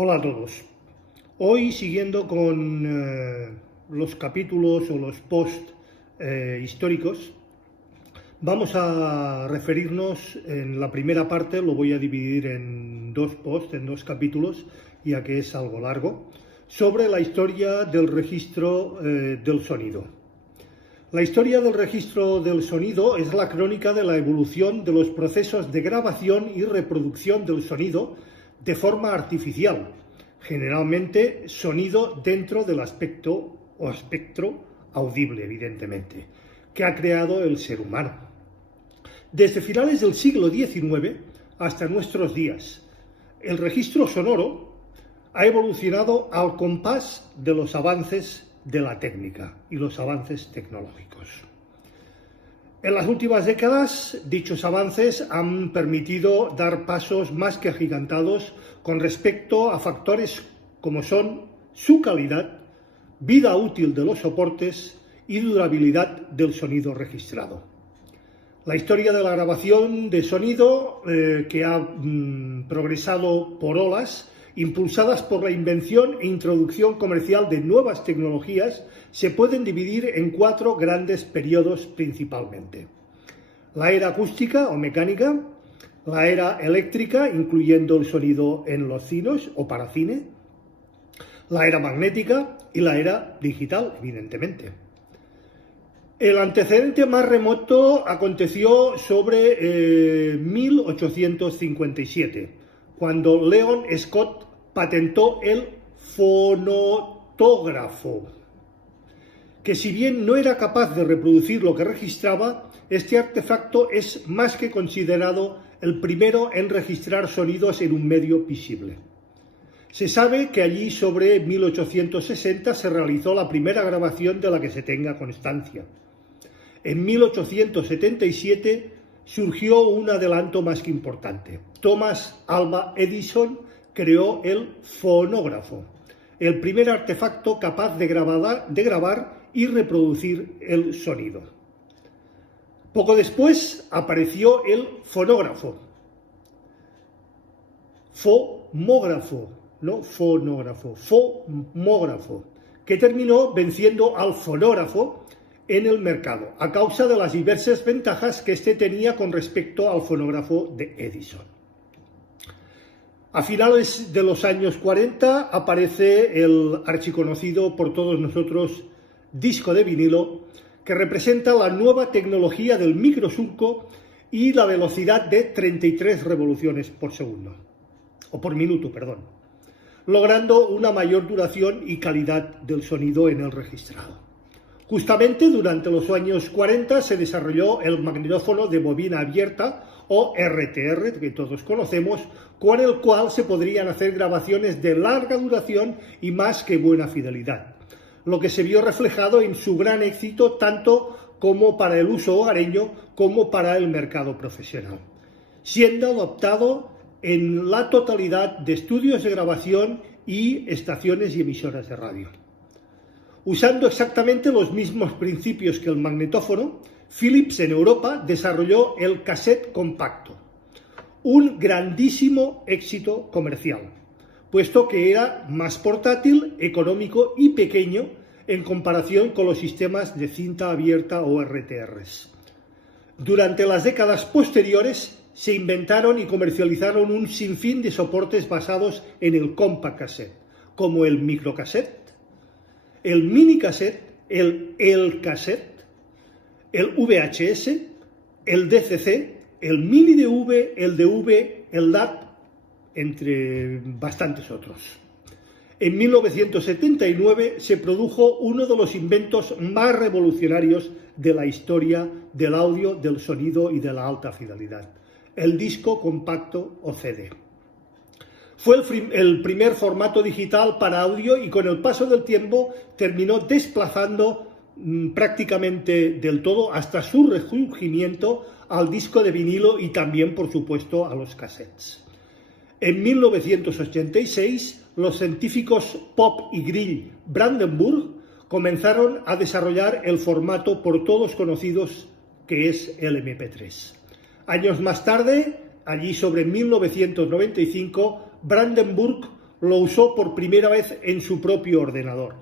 Hola a todos. Hoy, siguiendo con los capítulos o los posts históricos, vamos a referirnos en la primera parte, lo voy a dividir en dos posts, en dos capítulos, ya que es algo largo, sobre la historia del registro del sonido. La historia del registro del sonido es la crónica de la evolución de los procesos de grabación y reproducción del sonido de forma artificial, generalmente sonido dentro del aspecto o espectro audible, evidentemente, que ha creado el ser humano. Desde finales del siglo XIX hasta nuestros días, el registro sonoro ha evolucionado al compás de los avances de la técnica y los avances tecnológicos. En las últimas décadas, dichos avances han permitido dar pasos más que agigantados con respecto a factores como son su calidad, vida útil de los soportes y durabilidad del sonido registrado. La historia de la grabación de sonido que ha progresado por olas, impulsadas por la invención e introducción comercial de nuevas tecnologías, se pueden dividir en cuatro grandes periodos principalmente. La era acústica o mecánica, la era eléctrica, incluyendo el sonido en los cinos o para cine, la era magnética y la era digital, evidentemente. El antecedente más remoto aconteció sobre 1857, cuando Leon Scott patentó el fonotógrafo, que si bien no era capaz de reproducir lo que registraba, este artefacto es más que considerado el primero en registrar sonidos en un medio visible. Se sabe que allí sobre 1860 se realizó la primera grabación de la que se tenga constancia. En 1877 surgió un adelanto más que importante. Thomas Alva Edison creó el fonógrafo, el primer artefacto capaz de grabar y reproducir el sonido. Poco después apareció el fonógrafo, fomógrafo, que terminó venciendo al fonógrafo en el mercado, a causa de las diversas ventajas que éste tenía con respecto al fonógrafo de Edison. A finales de los años 40 aparece el archiconocido por todos nosotros disco de vinilo, que representa la nueva tecnología del microsurco y la velocidad de 33 revoluciones por segundo, o por minuto, perdón, logrando una mayor duración y calidad del sonido en el registrado. Justamente durante los años 40 se desarrolló el magnetófono de bobina abierta, o RTR, que todos conocemos, con el cual se podrían hacer grabaciones de larga duración y más que buena fidelidad, lo que se vio reflejado en su gran éxito tanto como para el uso hogareño como para el mercado profesional, siendo adoptado en la totalidad de estudios de grabación y estaciones y emisoras de radio. Usando exactamente los mismos principios que el magnetófono, Philips en Europa desarrolló el cassette compacto, un grandísimo éxito comercial, puesto que era más portátil, económico y pequeño en comparación con los sistemas de cinta abierta o RTRs. Durante las décadas posteriores se inventaron y comercializaron un sinfín de soportes basados en el compact cassette, como el microcassette, el minicassette, el cassette, el VHS, el DCC, el mini DV, el DV, el DAT, entre bastantes otros. En 1979 se produjo uno de los inventos más revolucionarios de la historia del audio, del sonido y de la alta fidelidad, el disco compacto o CD. Fue el primer formato digital para audio y con el paso del tiempo terminó desplazando prácticamente del todo hasta su resurgimiento al disco de vinilo y también, por supuesto, a los cassettes. En 1986, los científicos Pop y Grill Brandenburg comenzaron a desarrollar el formato por todos conocidos que es el MP3. Años más tarde, allí sobre 1995, Brandenburg lo usó por primera vez en su propio ordenador.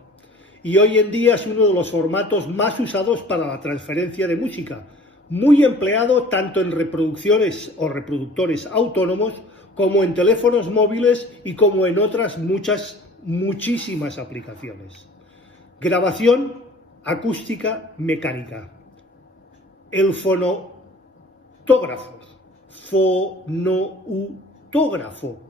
Y hoy en día es uno de los formatos más usados para la transferencia de música, muy empleado tanto en reproducciones o reproductores autónomos como en teléfonos móviles y como en otras muchísimas aplicaciones. Grabación acústica mecánica. El fonautógrafo. Fonoutógrafo.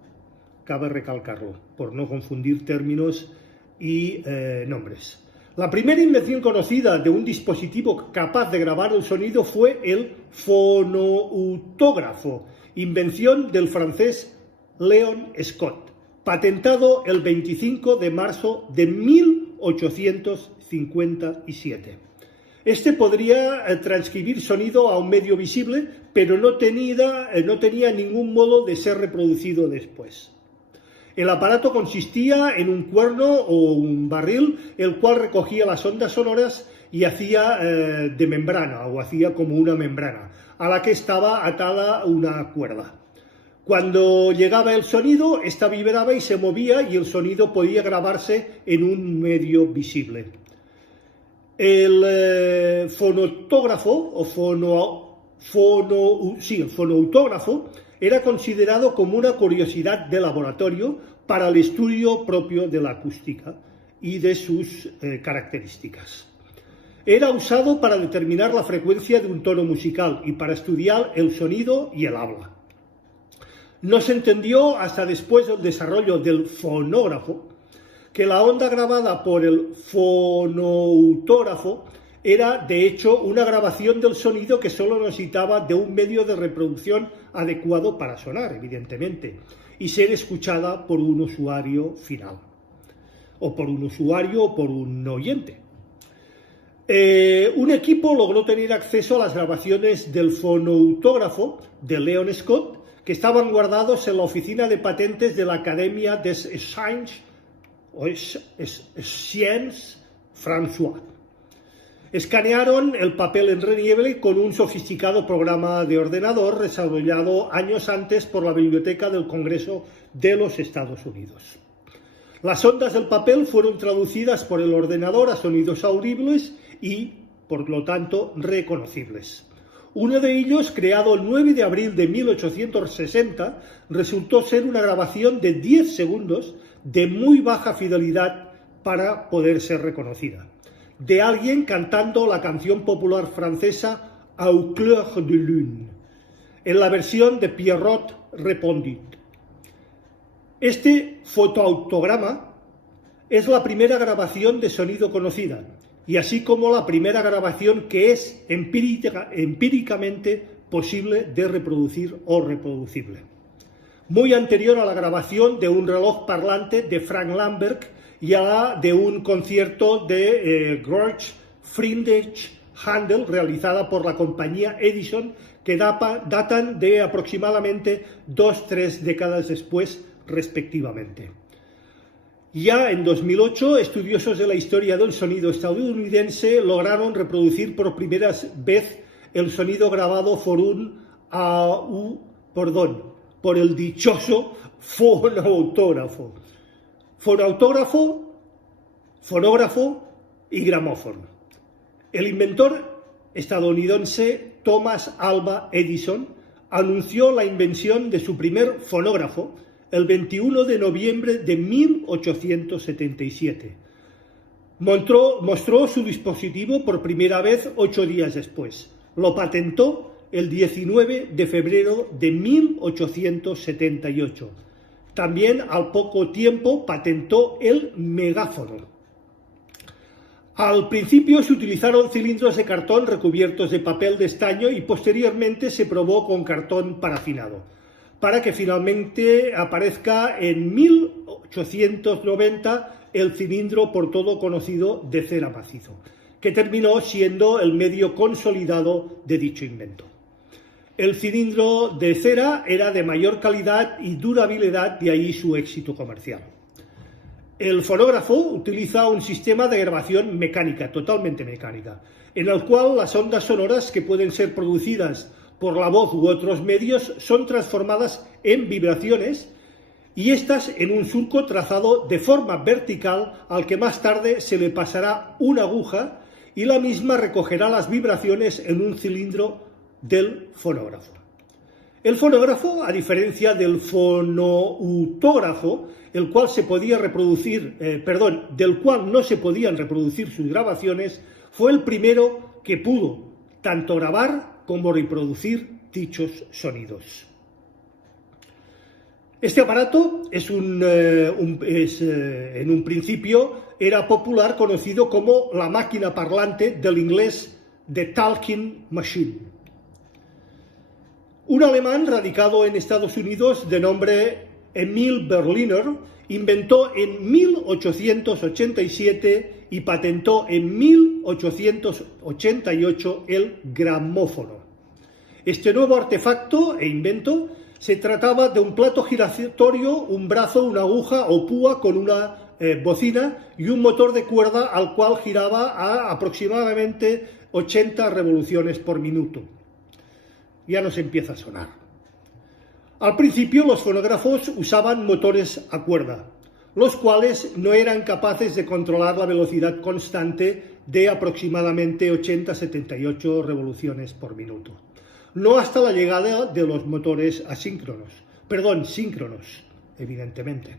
Cabe recalcarlo, por no confundir términos y nombres. La primera invención conocida de un dispositivo capaz de grabar el sonido fue el fonoutógrafo, invención del francés Léon Scott, patentado el 25 de marzo de 1857. Este podría transcribir sonido a un medio visible, pero no tenía ningún modo de ser reproducido después. El aparato consistía en un cuerno o un barril, el cual recogía las ondas sonoras y hacía de membrana, o hacía como una membrana, a la que estaba atada una cuerda. Cuando llegaba el sonido, esta vibraba y se movía y el sonido podía grabarse en un medio visible. El fonautógrafo o el fonautógrafo era considerado como una curiosidad de laboratorio para el estudio propio de la acústica y de sus características. Era usado para determinar la frecuencia de un tono musical y para estudiar el sonido y el habla. No se entendió hasta después del desarrollo del fonógrafo que la onda grabada por el fonautógrafo era, de hecho, una grabación del sonido que solo necesitaba de un medio de reproducción adecuado para sonar, evidentemente, y ser escuchada por un usuario final, o por un usuario o por un oyente. Un equipo logró tener acceso a las grabaciones del fonautógrafo de Léon Scott, que estaban guardados en la oficina de patentes de la Academia des Sciences Françaises. Escanearon el papel en relieve con un sofisticado programa de ordenador desarrollado años antes por la Biblioteca del Congreso de los Estados Unidos. Las ondas del papel fueron traducidas por el ordenador a sonidos audibles y, por lo tanto, reconocibles. Uno de ellos, creado el 9 de abril de 1860, resultó ser una grabación de 10 segundos de muy baja fidelidad para poder ser reconocida, de alguien cantando la canción popular francesa Au clair de lune, en la versión de Pierrot Répondit. Este fotoautograma es la primera grabación de sonido conocida, y así como la primera grabación que es empíricamente posible de reproducir o reproducible. Muy anterior a la grabación de un reloj parlante de Frank Lambert y a la de un concierto de George Friedrich Händel realizada por la compañía Edison, que datan de aproximadamente 2-3 décadas después, respectivamente. Ya en 2008, estudiosos de la historia del sonido estadounidense lograron reproducir por primera vez el sonido grabado por el dichoso fonautógrafo. Fonógrafo y gramófono. El inventor estadounidense Thomas Alva Edison anunció la invención de su primer fonógrafo el 21 de noviembre de 1877. Mostró su dispositivo por primera vez 8 días después. Lo patentó el 19 de febrero de 1878. También al poco tiempo patentó el megáfono. Al principio se utilizaron cilindros de cartón recubiertos de papel de estaño y posteriormente se probó con cartón parafinado, para que finalmente aparezca en 1890 el cilindro por todo conocido de cera macizo, que terminó siendo el medio consolidado de dicho invento. El cilindro de cera era de mayor calidad y durabilidad, de ahí su éxito comercial. El fonógrafo utiliza un sistema de grabación mecánica, totalmente mecánica, en el cual las ondas sonoras que pueden ser producidas por la voz u otros medios son transformadas en vibraciones y estas en un surco trazado de forma vertical al que más tarde se le pasará una aguja y la misma recogerá las vibraciones en un cilindro del fonógrafo. El fonógrafo, a diferencia del fonoutógrafo, del cual no se podían reproducir sus grabaciones, fue el primero que pudo tanto grabar como reproducir dichos sonidos. Este aparato en un principio era popular, conocido como la máquina parlante, del inglés The Talking Machine. Un alemán radicado en Estados Unidos de nombre Emil Berliner inventó en 1887 y patentó en 1888 el gramófono. Este nuevo artefacto e invento se trataba de un plato giratorio, un brazo, una aguja o púa con una bocina y un motor de cuerda al cual giraba a aproximadamente 80 revoluciones por minuto. Ya nos empieza a sonar. Al principio los fonógrafos usaban motores a cuerda, los cuales no eran capaces de controlar la velocidad constante de aproximadamente 80-78 revoluciones por minuto. No hasta la llegada de los motores síncronos, evidentemente.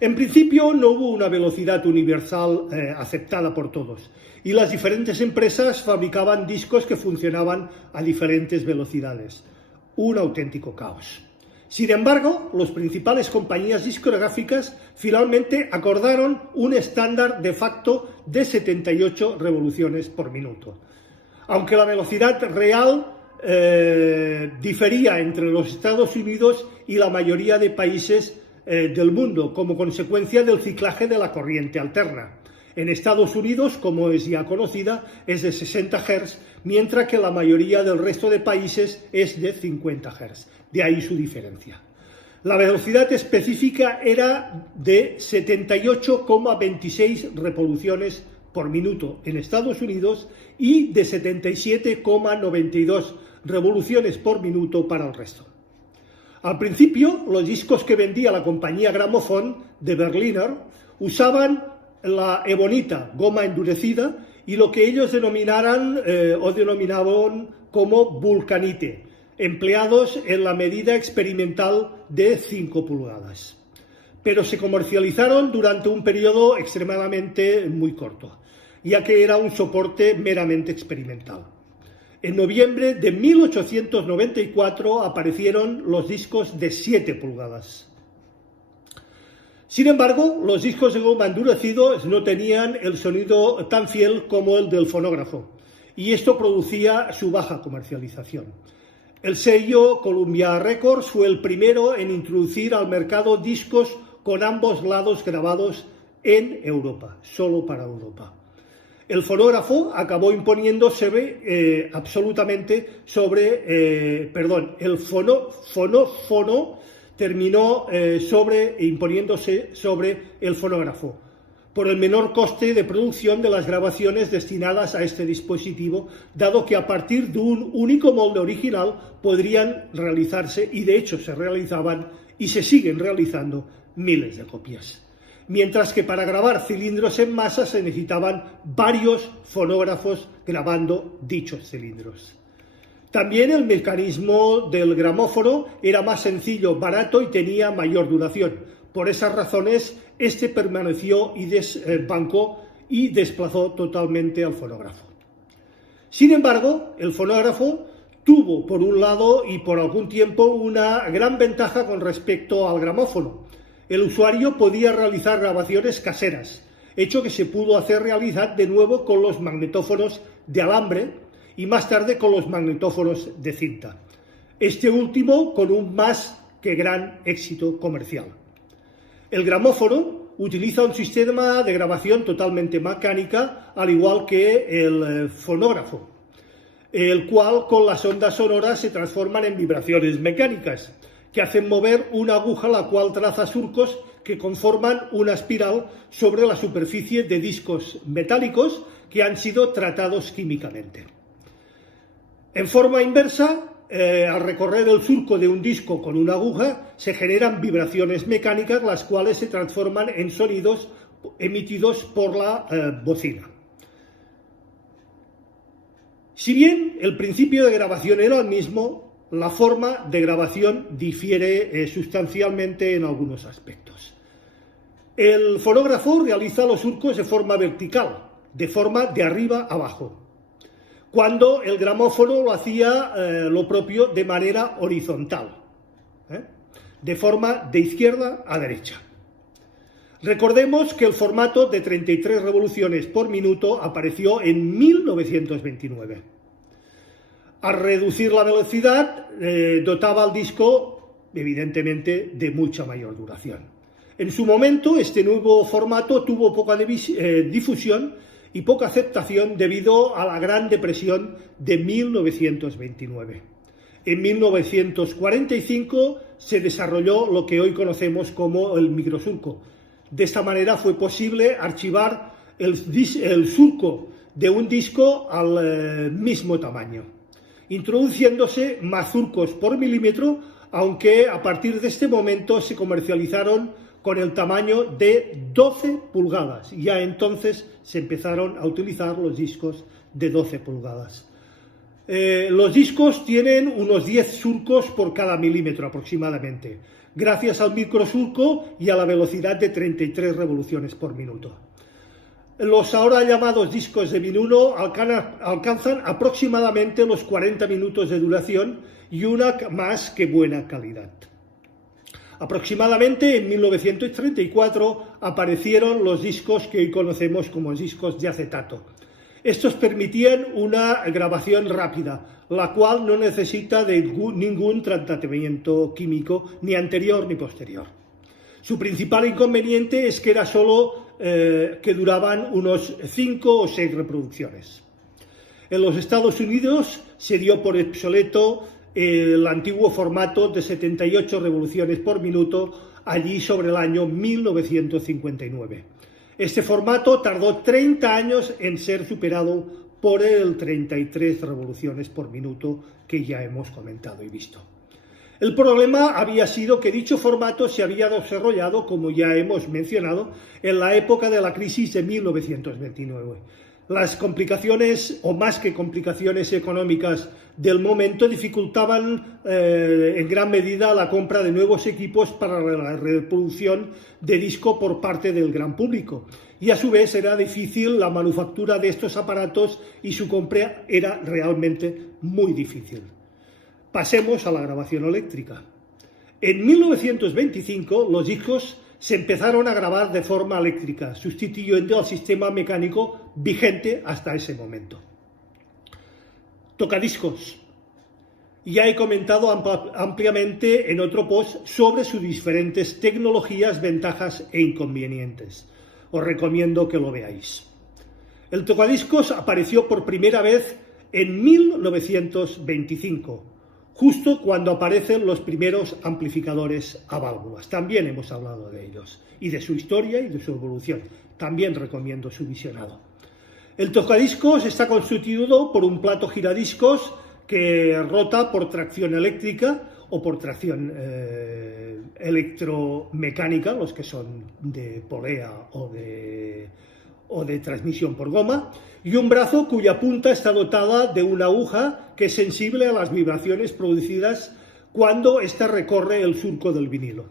En principio no hubo una velocidad universal aceptada por todos, y las diferentes empresas fabricaban discos que funcionaban a diferentes velocidades. Un auténtico caos. Sin embargo, las principales compañías discográficas finalmente acordaron un estándar de facto de 78 revoluciones por minuto. Aunque la velocidad real difería entre los Estados Unidos y la mayoría de países del mundo como consecuencia del ciclaje de la corriente alterna. En Estados Unidos, como es ya conocida, es de 60 Hz, mientras que la mayoría del resto de países es de 50 Hz. De ahí su diferencia. La velocidad específica era de 78,26 revoluciones por minuto en Estados Unidos y de 77,92 revoluciones por minuto para el resto. Al principio, los discos que vendía la compañía Gramophone de Berliner usaban la ebonita, goma endurecida, y lo que ellos denominaban como vulcanite, empleados en la medida experimental de 5 pulgadas. Pero se comercializaron durante un periodo extremadamente muy corto, ya que era un soporte meramente experimental. En noviembre de 1894 aparecieron los discos de 7 pulgadas. Sin embargo, los discos de goma endurecidos no tenían el sonido tan fiel como el del fonógrafo, y esto producía su baja comercialización. El sello Columbia Records fue el primero en introducir al mercado discos con ambos lados grabados en Europa, solo para Europa. El fonógrafo acabó imponiéndose absolutamente sobre, el fono terminó imponiéndose sobre el fonógrafo, por el menor coste de producción de las grabaciones destinadas a este dispositivo, dado que a partir de un único molde original podrían realizarse, y de hecho se realizaban y se siguen realizando, miles de copias. Mientras que para grabar cilindros en masa se necesitaban varios fonógrafos grabando dichos cilindros. También el mecanismo del gramófono era más sencillo, barato y tenía mayor duración. Por esas razones, este permaneció y desbancó y desplazó totalmente al fonógrafo. Sin embargo, el fonógrafo tuvo, por un lado y por algún tiempo, una gran ventaja con respecto al gramófono. El usuario podía realizar grabaciones caseras, hecho que se pudo hacer realidad de nuevo con los magnetófonos de alambre y más tarde con los magnetófonos de cinta. Este último con un más que gran éxito comercial. El gramófono utiliza un sistema de grabación totalmente mecánica, al igual que el fonógrafo, el cual con las ondas sonoras se transforman en vibraciones mecánicas, que hacen mover una aguja la cual traza surcos que conforman una espiral sobre la superficie de discos metálicos que han sido tratados químicamente. En forma inversa, al recorrer el surco de un disco con una aguja, se generan vibraciones mecánicas, las cuales se transforman en sonidos emitidos por la bocina. Si bien el principio de grabación era el mismo, la forma de grabación difiere sustancialmente en algunos aspectos. El fonógrafo realiza los surcos de forma vertical, de forma de arriba a abajo, cuando el gramófono lo hacía lo propio de manera horizontal, de forma de izquierda a derecha. Recordemos que el formato de 33 revoluciones por minuto apareció en 1929. Al reducir la velocidad, dotaba al disco, evidentemente, de mucha mayor duración. En su momento, este nuevo formato tuvo poca difusión y poca aceptación debido a la Gran Depresión de 1929. En 1945 se desarrolló lo que hoy conocemos como el microsurco. De esta manera fue posible archivar el surco de un disco al mismo tamaño, introduciéndose más surcos por milímetro, aunque a partir de este momento se comercializaron con el tamaño de 12 pulgadas. Ya entonces se empezaron a utilizar los discos de 12 pulgadas. Los discos tienen unos 10 surcos por cada milímetro aproximadamente, gracias al microsurco y a la velocidad de 33 revoluciones por minuto. Los ahora llamados discos de vinilo alcanzan aproximadamente los 40 minutos de duración y una más que buena calidad. Aproximadamente en 1934 aparecieron los discos que hoy conocemos como discos de acetato. Estos permitían una grabación rápida, la cual no necesita de ningún tratamiento químico, ni anterior ni posterior. Su principal inconveniente es que era solo que duraban unos 5 o 6 reproducciones. En los Estados Unidos se dio por obsoleto el antiguo formato de 78 revoluciones por minuto, allí sobre el año 1959. Este formato tardó 30 años en ser superado por el 33 revoluciones por minuto que ya hemos comentado y visto. El problema había sido que dicho formato se había desarrollado, como ya hemos mencionado, en la época de la crisis de 1929. Las complicaciones, o más que complicaciones económicas del momento, dificultaban en gran medida la compra de nuevos equipos para la reproducción de disco por parte del gran público. Y a su vez era difícil la manufactura de estos aparatos y su compra era realmente muy difícil. Pasemos a la grabación eléctrica. En 1925 los discos se empezaron a grabar de forma eléctrica, sustituyendo al sistema mecánico vigente hasta ese momento. Tocadiscos. Ya he comentado ampliamente en otro post sobre sus diferentes tecnologías, ventajas e inconvenientes. Os recomiendo que lo veáis. El tocadiscos apareció por primera vez en 1925, justo cuando aparecen los primeros amplificadores a válvulas. También hemos hablado de ellos, y de su historia y de su evolución. También recomiendo su visionado. El tocadiscos está constituido por un plato giradiscos que rota por tracción eléctrica o por tracción electromecánica, los que son de polea o de transmisión por goma, y un brazo cuya punta está dotada de una aguja que es sensible a las vibraciones producidas cuando ésta recorre el surco del vinilo.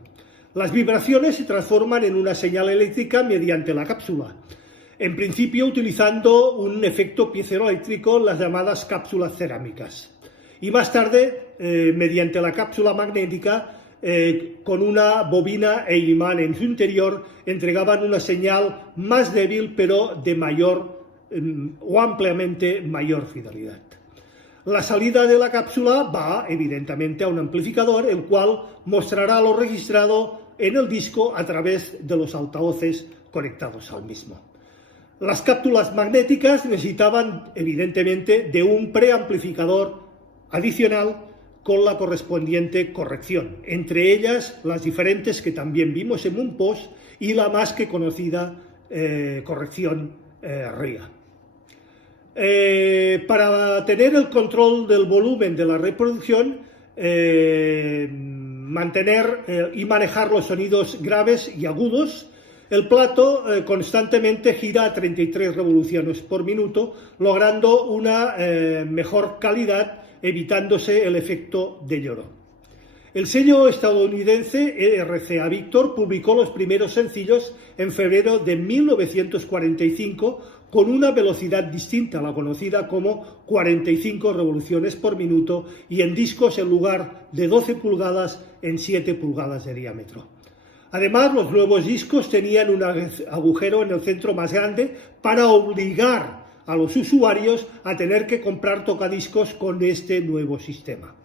Las vibraciones se transforman en una señal eléctrica mediante la cápsula, en principio utilizando un efecto piezoeléctrico, las llamadas cápsulas cerámicas, y más tarde mediante la cápsula magnética con una bobina e imán en su interior entregaban una señal más débil pero de mayor o ampliamente mayor fidelidad. La salida de la cápsula va evidentemente a un amplificador, el cual mostrará lo registrado en el disco a través de los altavoces conectados al mismo. Las cápsulas magnéticas necesitaban evidentemente de un preamplificador adicional con la correspondiente corrección, entre ellas las diferentes que también vimos en un post y la más que conocida corrección RIA. Para tener el control del volumen de la reproducción, mantener y manejar los sonidos graves y agudos, el plato constantemente gira a 33 revoluciones por minuto, logrando una mejor calidad, evitándose el efecto de lloro. El sello estadounidense RCA Victor publicó los primeros sencillos en febrero de 1945 con una velocidad distinta, la conocida como 45 revoluciones por minuto, y en discos en lugar de 12 pulgadas en 7 pulgadas de diámetro. Además, los nuevos discos tenían un agujero en el centro más grande para obligar a los usuarios a tener que comprar tocadiscos con este nuevo sistema.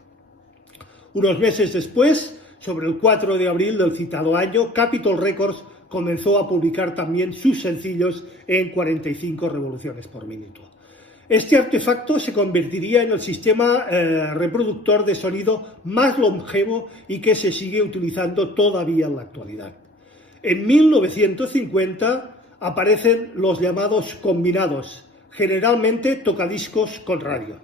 Unos meses después, sobre el 4 de abril del citado año, Capitol Records comenzó a publicar también sus sencillos en 45 revoluciones por minuto. Este artefacto se convertiría en el sistema reproductor de sonido más longevo y que se sigue utilizando todavía en la actualidad. En 1950 aparecen los llamados combinados, generalmente tocadiscos con radio.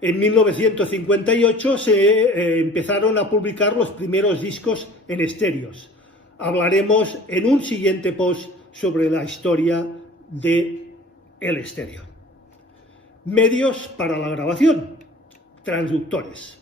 En 1958 se empezaron a publicar los primeros discos en estéreos. Hablaremos en un siguiente post sobre la historia del estéreo. Medios para la grabación. Transductores.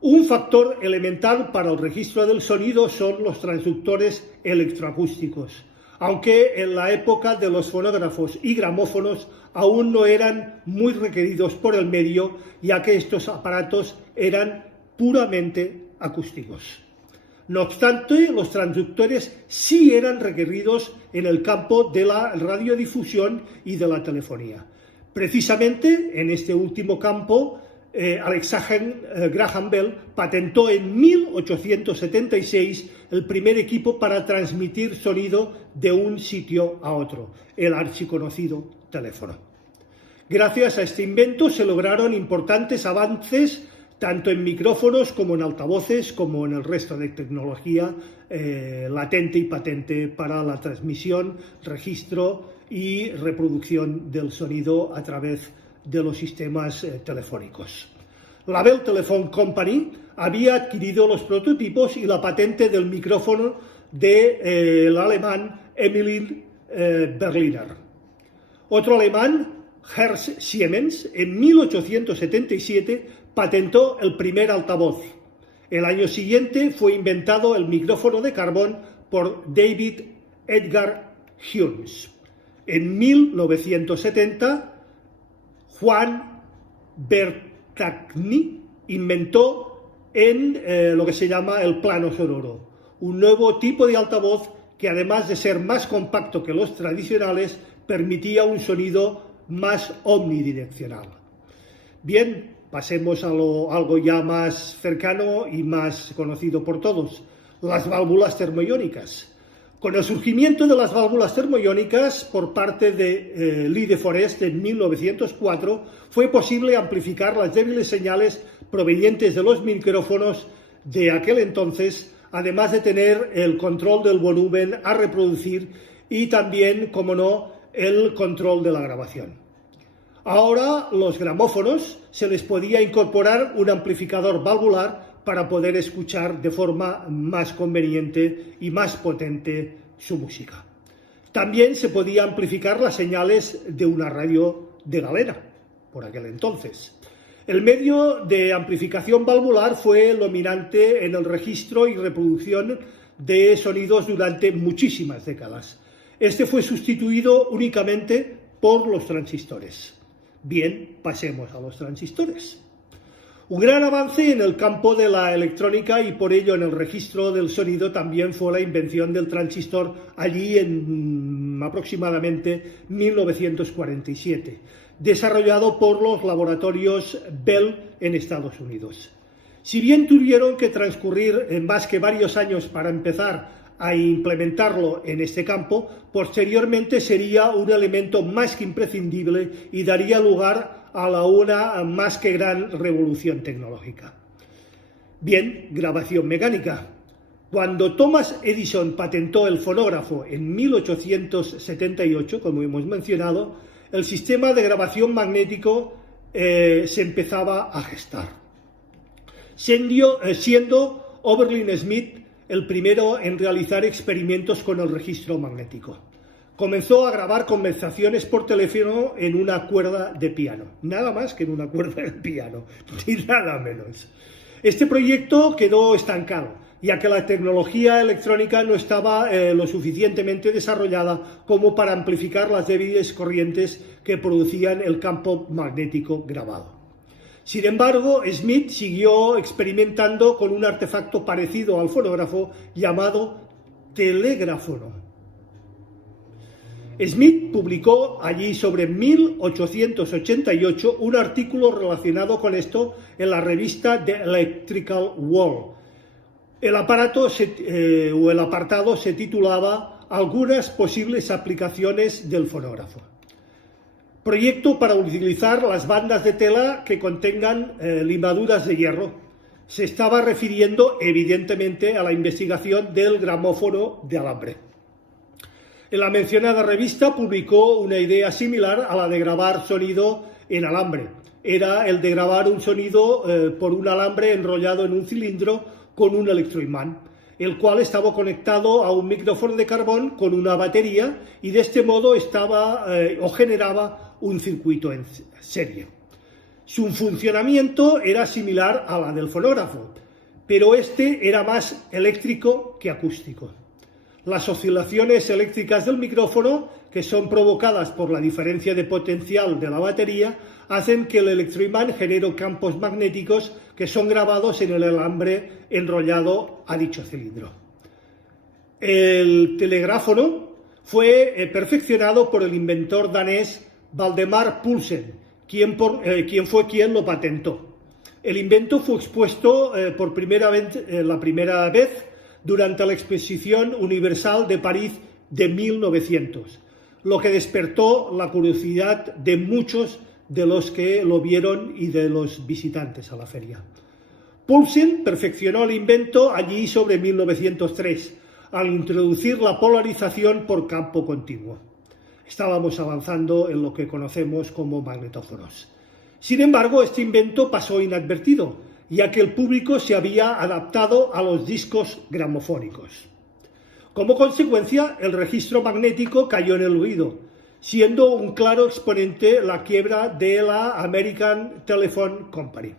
Un factor elemental para el registro del sonido son los transductores electroacústicos, aunque en la época de los fonógrafos y gramófonos aún no eran muy requeridos por el medio, ya que estos aparatos eran puramente acústicos. No obstante, los transductores sí eran requeridos en el campo de la radiodifusión y de la telefonía. Precisamente en este último campo, Alexander Graham Bell patentó en 1876 el primer equipo para transmitir sonido de un sitio a otro, el archiconocido teléfono. Gracias a este invento se lograron importantes avances tanto en micrófonos como en altavoces, como en el resto de tecnología latente y patente para la transmisión, registro y reproducción del sonido a través de los sistemas telefónicos. La Bell Telephone Company había adquirido los prototipos y la patente del micrófono del alemán Emil Berliner. Otro alemán, Ernst Siemens, en 1877 patentó el primer altavoz. El año siguiente fue inventado el micrófono de carbón por David Edgar Hughes. En 1970, Juan Bertagni inventó lo que se llama el plano sonoro, un nuevo tipo de altavoz que, además de ser más compacto que los tradicionales, permitía un sonido más omnidireccional. Bien, pasemos a algo ya más cercano y más conocido por todos, las válvulas termoiónicas. Con el surgimiento de las válvulas termoiónicas por parte de Lee de Forest en 1904, fue posible amplificar las débiles señales provenientes de los micrófonos de aquel entonces, además de tener el control del volumen a reproducir y también, como no, el control de la grabación. Ahora, los gramófonos se les podía incorporar un amplificador valvular para poder escuchar de forma más conveniente y más potente su música. También se podía amplificar las señales de una radio de galena, por aquel entonces. El medio de amplificación valvular fue el dominante en el registro y reproducción de sonidos durante muchísimas décadas. Este fue sustituido únicamente por los transistores. Bien, pasemos a los transistores. Un gran avance en el campo de la electrónica y por ello en el registro del sonido también fue la invención del transistor allí en aproximadamente 1947, desarrollado por los laboratorios Bell en Estados Unidos. Si bien tuvieron que transcurrir más que varios años para empezar a implementarlo en este campo, posteriormente sería un elemento más que imprescindible y daría lugar a una más que gran revolución tecnológica. Bien, grabación mecánica. Cuando Thomas Edison patentó el fonógrafo en 1878, como hemos mencionado, el sistema de grabación magnético se empezaba a gestar, siendo Oberlin Smith el primero en realizar experimentos con el registro magnético. Comenzó a grabar conversaciones por teléfono en una cuerda de piano, nada más que en una cuerda de piano, ni nada menos. Este proyecto quedó estancado, ya que la tecnología electrónica no estaba lo suficientemente desarrollada como para amplificar las débiles corrientes que producían el campo magnético grabado. Sin embargo, Smith siguió experimentando con un artefacto parecido al fonógrafo llamado telegráfono. Smith publicó allí sobre 1888 un artículo relacionado con esto en la revista The Electrical World. El apartado se titulaba Algunas posibles aplicaciones del fonógrafo. Proyecto para utilizar las bandas de tela que contengan limaduras de hierro. Se estaba refiriendo evidentemente a la investigación del gramófono de alambre. En la mencionada revista publicó una idea similar a la de grabar sonido en alambre. Era el de grabar un sonido por un alambre enrollado en un cilindro con un electroimán, el cual estaba conectado a un micrófono de carbón con una batería y de este modo generaba un circuito en serie. Su funcionamiento era similar a la del fonógrafo, pero este era más eléctrico que acústico. Las oscilaciones eléctricas del micrófono, que son provocadas por la diferencia de potencial de la batería, hacen que el electroimán genere campos magnéticos que son grabados en el alambre enrollado a dicho cilindro. El telegráfono fue perfeccionado por el inventor danés Valdemar Poulsen, quien fue quien lo patentó. El invento fue expuesto la primera vez durante la Exposición Universal de París de 1900, lo que despertó la curiosidad de muchos de los que lo vieron y de los visitantes a la feria. Poulsen perfeccionó el invento allí sobre 1903, al introducir la polarización por campo continuo. Estábamos avanzando en lo que conocemos como magnetófonos. Sin embargo, este invento pasó inadvertido, ya que el público se había adaptado a los discos gramofónicos. Como consecuencia, el registro magnético cayó en el olvido, siendo un claro exponente la quiebra de la American Telephone Company.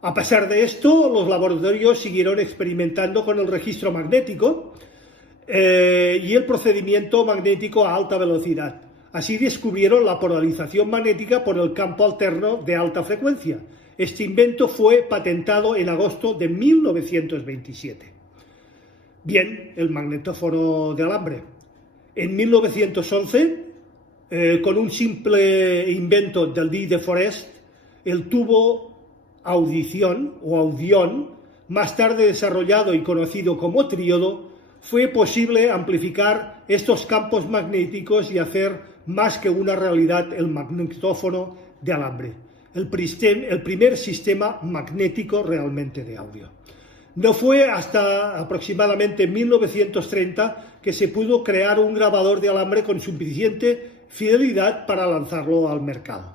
A pesar de esto, los laboratorios siguieron experimentando con el registro magnético y el procedimiento magnético a alta velocidad. Así descubrieron la polarización magnética por el campo alterno de alta frecuencia. Este invento fue patentado en agosto de 1927. Bien, el magnetófono de alambre. En 1911, con un simple invento del Guy de Forest, el tubo audición o audión, más tarde desarrollado y conocido como tríodo, fue posible amplificar estos campos magnéticos y hacer más que una realidad el magnetófono de alambre, el primer sistema magnético realmente de audio. No fue hasta aproximadamente 1930 que se pudo crear un grabador de alambre con suficiente fidelidad para lanzarlo al mercado.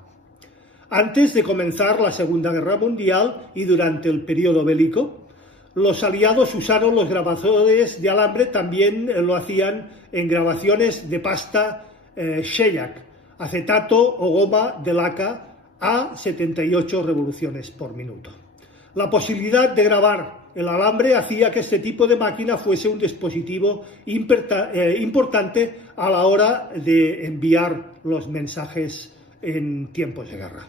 Antes de comenzar la Segunda Guerra Mundial y durante el periodo bélico, los aliados usaron los grabadores de alambre, también lo hacían en grabaciones de pasta shellac, acetato o goma de laca a 78 revoluciones por minuto. La posibilidad de grabar el alambre hacía que este tipo de máquina fuese un dispositivo importante a la hora de enviar los mensajes en tiempos de guerra.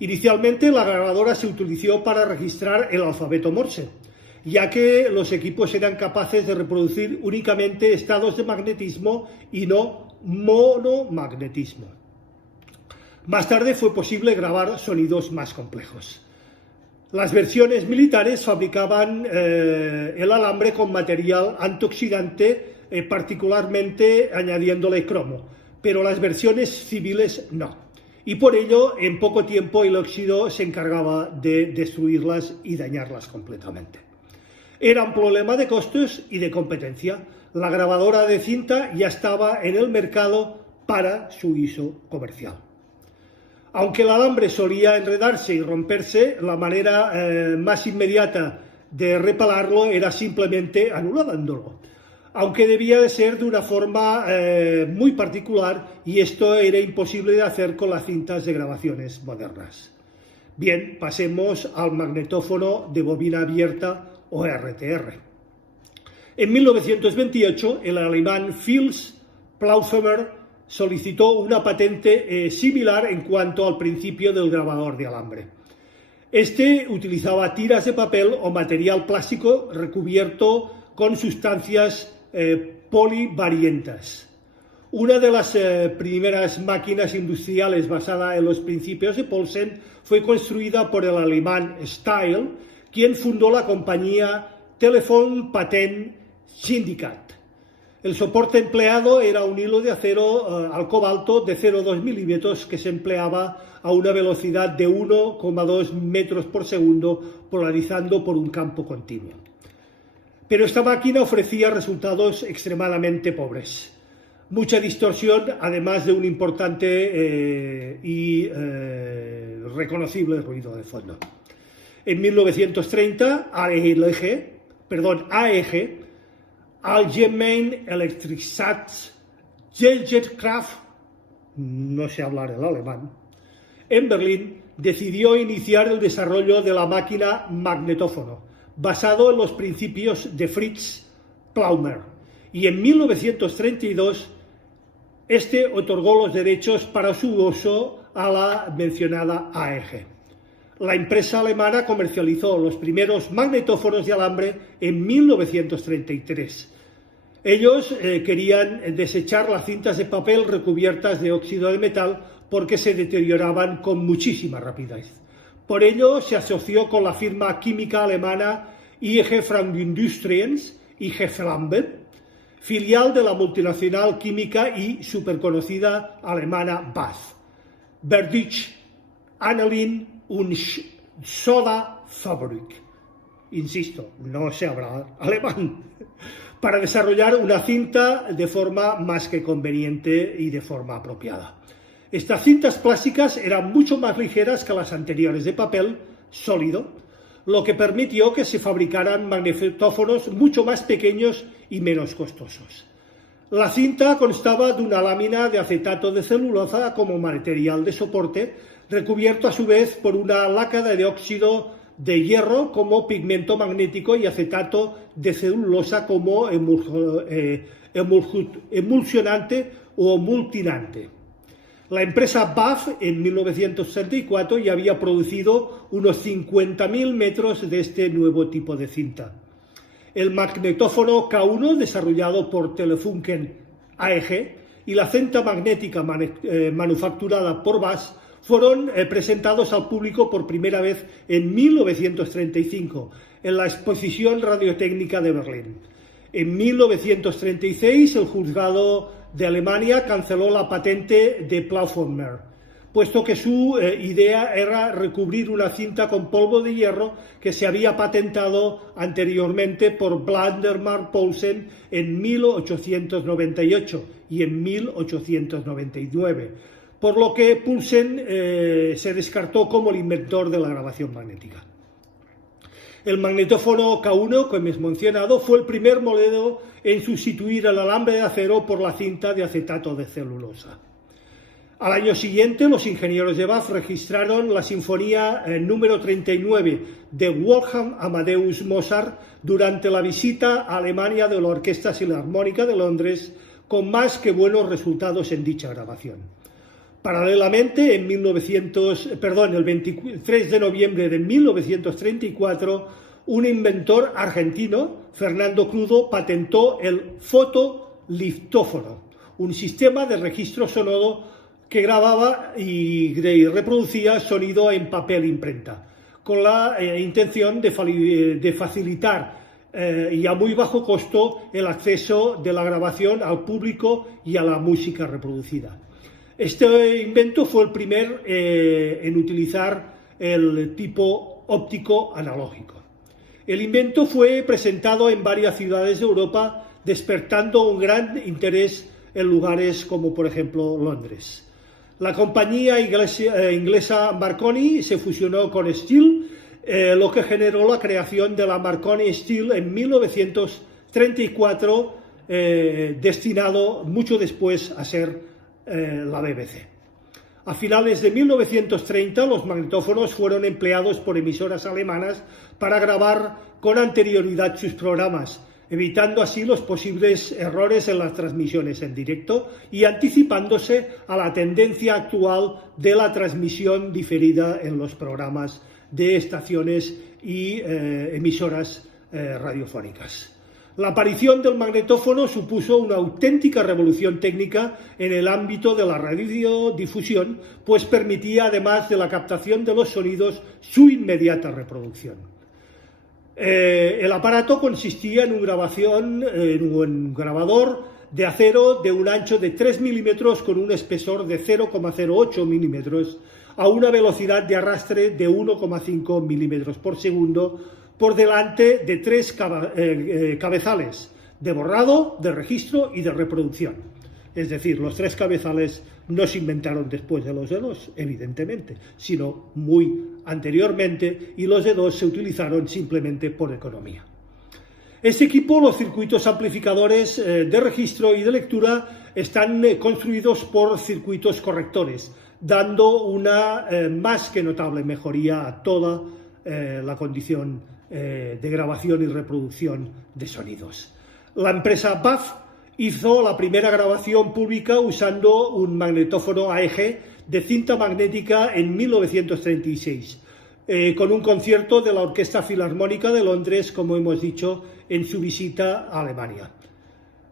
Inicialmente la grabadora se utilizó para registrar el alfabeto Morse, ya que los equipos eran capaces de reproducir únicamente estados de magnetismo y no monomagnetismo. Más tarde fue posible grabar sonidos más complejos. Las versiones militares fabricaban el alambre con material antioxidante, particularmente añadiéndole cromo, pero las versiones civiles no. Y por ello, en poco tiempo, el óxido se encargaba de destruirlas y dañarlas completamente. Era un problema de costos y de competencia. La grabadora de cinta ya estaba en el mercado para su uso comercial. Aunque el alambre solía enredarse y romperse, la manera más inmediata de repararlo era simplemente anulándolo, aunque debía de ser de una forma muy particular, y esto era imposible de hacer con las cintas de grabaciones modernas. Bien, pasemos al magnetófono de bobina abierta o RTR. En 1928, el alemán Fils Plaushomer solicitó una patente similar en cuanto al principio del grabador de alambre. Este utilizaba tiras de papel o material plástico recubierto con sustancias polivarientas. Una de las primeras máquinas industriales basada en los principios de Paulsen fue construida por el alemán Steyl, quien fundó la compañía Telefon Patent Syndikat. El soporte empleado era un hilo de acero al cobalto de 0,2 milímetros que se empleaba a una velocidad de 1,2 metros por segundo, polarizando por un campo continuo. Pero esta máquina ofrecía resultados extremadamente pobres. Mucha distorsión, además de un importante y reconocible ruido de fondo. En 1930, AEG, Allgemeine Elektrizitätsgesellschaft, no sé hablar el alemán, en Berlín decidió iniciar el desarrollo de la máquina magnetófono, basado en los principios de Fritz Plaumer, y en 1932 este otorgó los derechos para su uso a la mencionada AEG. La empresa alemana comercializó los primeros magnetófonos de alambre en 1933. Ellos querían desechar las cintas de papel recubiertas de óxido de metal porque se deterioraban con muchísima rapidez. Por ello se asoció con la firma química alemana IG Frank-Industrien, IG Flambe, filial de la multinacional química y superconocida alemana BASF, Verditch, Anilin und Soda Fabrik. Insisto, no se habla alemán. Para desarrollar una cinta de forma más que conveniente y de forma apropiada. Estas cintas plásticas eran mucho más ligeras que las anteriores de papel sólido, lo que permitió que se fabricaran magnetófonos mucho más pequeños y menos costosos. La cinta constaba de una lámina de acetato de celulosa como material de soporte, recubierto a su vez por una laca de óxido de hierro como pigmento magnético y acetato de celulosa como emulsionante o multinante. La empresa BASF en 1934 ya había producido unos 50.000 metros de este nuevo tipo de cinta. El magnetófono K1, desarrollado por Telefunken AEG, y la cinta magnética manufacturada por BASF fueron presentados al público por primera vez en 1935 en la Exposición Radiotécnica de Berlín. En 1936 el juzgado de Alemania canceló la patente de Plaushomer, puesto que su idea era recubrir una cinta con polvo de hierro que se había patentado anteriormente por Waldemar Paulsen en 1898 y en 1899, por lo que Paulsen se descartó como el inventor de la grabación magnética. El magnetófono K1, como hemos mencionado, fue el primer modelo en sustituir el alambre de acero por la cinta de acetato de celulosa. Al año siguiente, los ingenieros de BASF registraron la sinfonía número 39 de Wolfgang Amadeus Mozart durante la visita a Alemania de la Orquesta Filarmónica de Londres, con más que buenos resultados en dicha grabación. Paralelamente, el 23 de noviembre de 1934, un inventor argentino, Fernando Crudo, patentó el fotoliftófono, un sistema de registro sonoro que grababa y reproducía sonido en papel imprenta, con la intención de facilitar y a muy bajo costo el acceso de la grabación al público y a la música reproducida. Este invento fue el primer en utilizar el tipo óptico analógico. El invento fue presentado en varias ciudades de Europa, despertando un gran interés en lugares como por ejemplo Londres. La compañía inglesa Marconi se fusionó con Steel, lo que generó la creación de la Marconi Steel en 1934, destinado mucho después a ser la BBC. A finales de 1930 los magnetófonos fueron empleados por emisoras alemanas para grabar con anterioridad sus programas, evitando así los posibles errores en las transmisiones en directo y anticipándose a la tendencia actual de la transmisión diferida en los programas de estaciones y emisoras radiofónicas. La aparición del magnetófono supuso una auténtica revolución técnica en el ámbito de la radiodifusión, pues permitía, además de la captación de los sonidos, su inmediata reproducción. El aparato consistía en un grabador de acero de un ancho de 3 milímetros con un espesor de 0,08 milímetros a una velocidad de arrastre de 1,5 milímetros por segundo por delante de 3 cabezales de borrado, de registro y de reproducción. Es decir, los 3 cabezales no se inventaron después de los dedos, evidentemente, sino muy anteriormente, y los dedos se utilizaron simplemente por economía. Este equipo, los circuitos amplificadores de registro y de lectura, están construidos por circuitos correctores, dando una más que notable mejoría a toda la condición de grabación y reproducción de sonidos. La empresa BAF hizo la primera grabación pública usando un magnetófono AEG de cinta magnética en 1936, con un concierto de la Orquesta Filarmónica de Londres, como hemos dicho, en su visita a Alemania.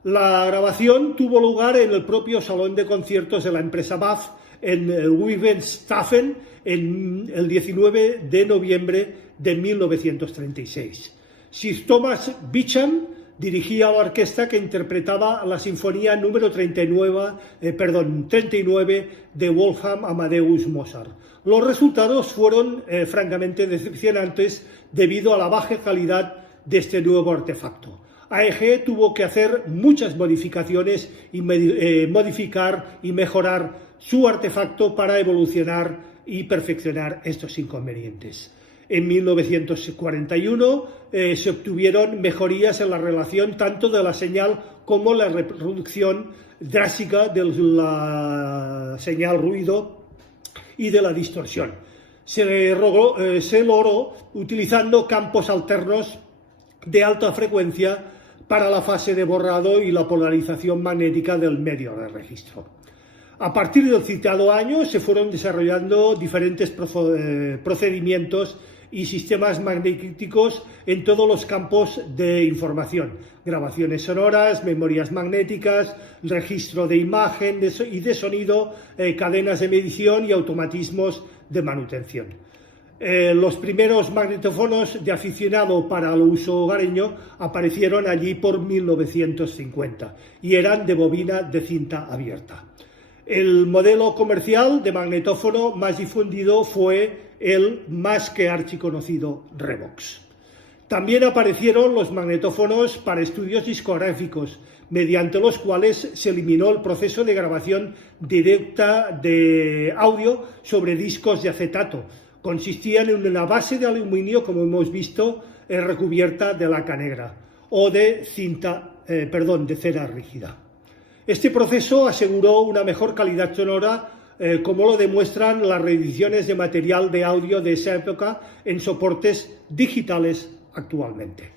La grabación tuvo lugar en el propio salón de conciertos de la empresa BAF en Wilhelmshaven el 19 de noviembre de 1936. Sir Thomas Beecham dirigía la orquesta que interpretaba la sinfonía número 39 de Wolfgang Amadeus Mozart. Los resultados fueron francamente decepcionantes debido a la baja calidad de este nuevo artefacto. AEG tuvo que hacer muchas modificaciones y modificar y mejorar su artefacto para evolucionar y perfeccionar estos inconvenientes. En 1941 se obtuvieron mejorías en la relación tanto de la señal como la reproducción drástica de la señal ruido y de la distorsión. Se logró utilizando campos alternos de alta frecuencia para la fase de borrado y la polarización magnética del medio de registro. A partir del citado año se fueron desarrollando diferentes procedimientos y sistemas magnéticos en todos los campos de información: grabaciones sonoras, memorias magnéticas, registro de imagen y de sonido, cadenas de medición y automatismos de manutención. Los primeros magnetófonos de aficionado para el uso hogareño aparecieron allí por 1950 y eran de bobina de cinta abierta. El modelo comercial de magnetófono más difundido fue el más que archiconocido Revox. También aparecieron los magnetófonos para estudios discográficos, mediante los cuales se eliminó el proceso de grabación directa de audio sobre discos de acetato. Consistían en una base de aluminio, como hemos visto, recubierta de laca negra o de cera rígida. Este proceso aseguró una mejor calidad sonora, como lo demuestran las reediciones de material de audio de esa época en soportes digitales actualmente.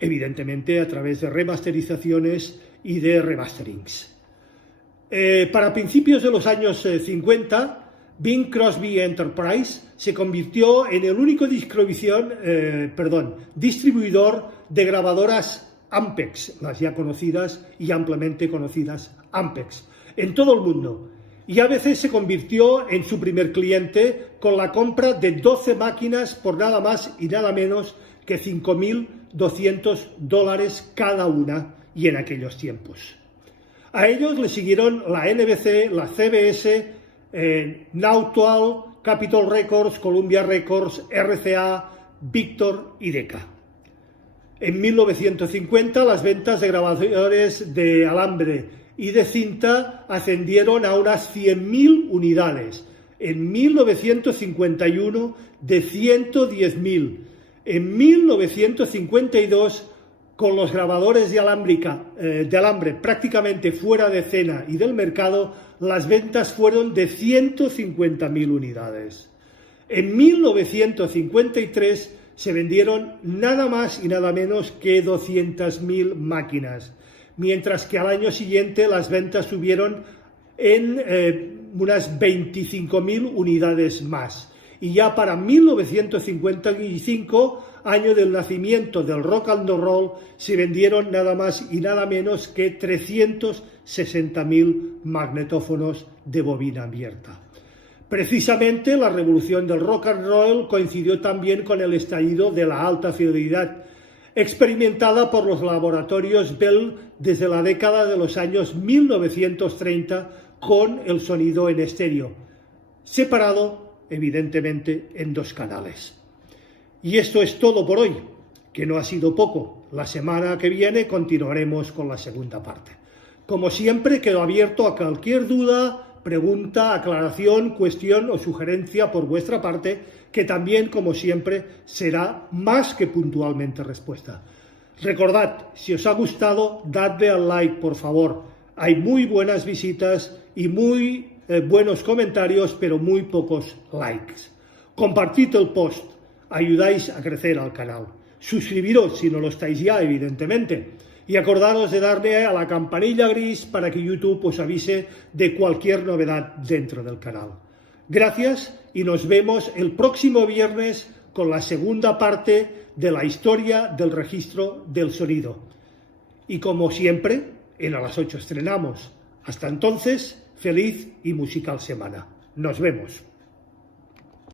Evidentemente a través de remasterizaciones y de remasterings. Para principios de los años 50, Bing Crosby Enterprise se convirtió en el único distribuidor de grabadoras Ampex, las ya conocidas y ampliamente conocidas Ampex, en todo el mundo, y a veces se convirtió en su primer cliente con la compra de 12 máquinas por nada más y nada menos que $5.200 cada una, y en aquellos tiempos. A ellos le siguieron la NBC, la CBS, Nautual, Capitol Records, Columbia Records, RCA, Victor y Decca. En 1950 las ventas de grabadores de alambre y de cinta ascendieron a unas 100.000 unidades. En 1951 de 110.000. En 1952, con los grabadores de alambre prácticamente fuera de escena y del mercado, las ventas fueron de 150.000 unidades. En 1953 se vendieron nada más y nada menos que 200.000 máquinas, mientras que al año siguiente las ventas subieron en unas 25.000 unidades más. Y ya para 1955, año del nacimiento del rock and roll, se vendieron nada más y nada menos que 360.000 magnetófonos de bobina abierta. Precisamente la revolución del rock and roll coincidió también con el estallido de la alta fidelidad, experimentada por los laboratorios Bell desde la década de los años 1930 con el sonido en estéreo, separado evidentemente en 2 canales. Y esto es todo por hoy, que no ha sido poco. La semana que viene continuaremos con la segunda parte. Como siempre, quedo abierto a cualquier duda, pregunta, aclaración, cuestión o sugerencia por vuestra parte, que también, como siempre, será más que puntualmente respuesta. Recordad, si os ha gustado, dadle al like, por favor. Hay muy buenas visitas y muy buenos comentarios, pero muy pocos likes. Compartid el post, ayudáis a crecer al canal. Suscribiros si no lo estáis ya, evidentemente. Y acordaros de darle a la campanilla gris para que YouTube os avise de cualquier novedad dentro del canal. Gracias y nos vemos el próximo viernes con la segunda parte de la historia del registro del sonido. Y como siempre, en A las 8 estrenamos. Hasta entonces, feliz y musical semana. Nos vemos.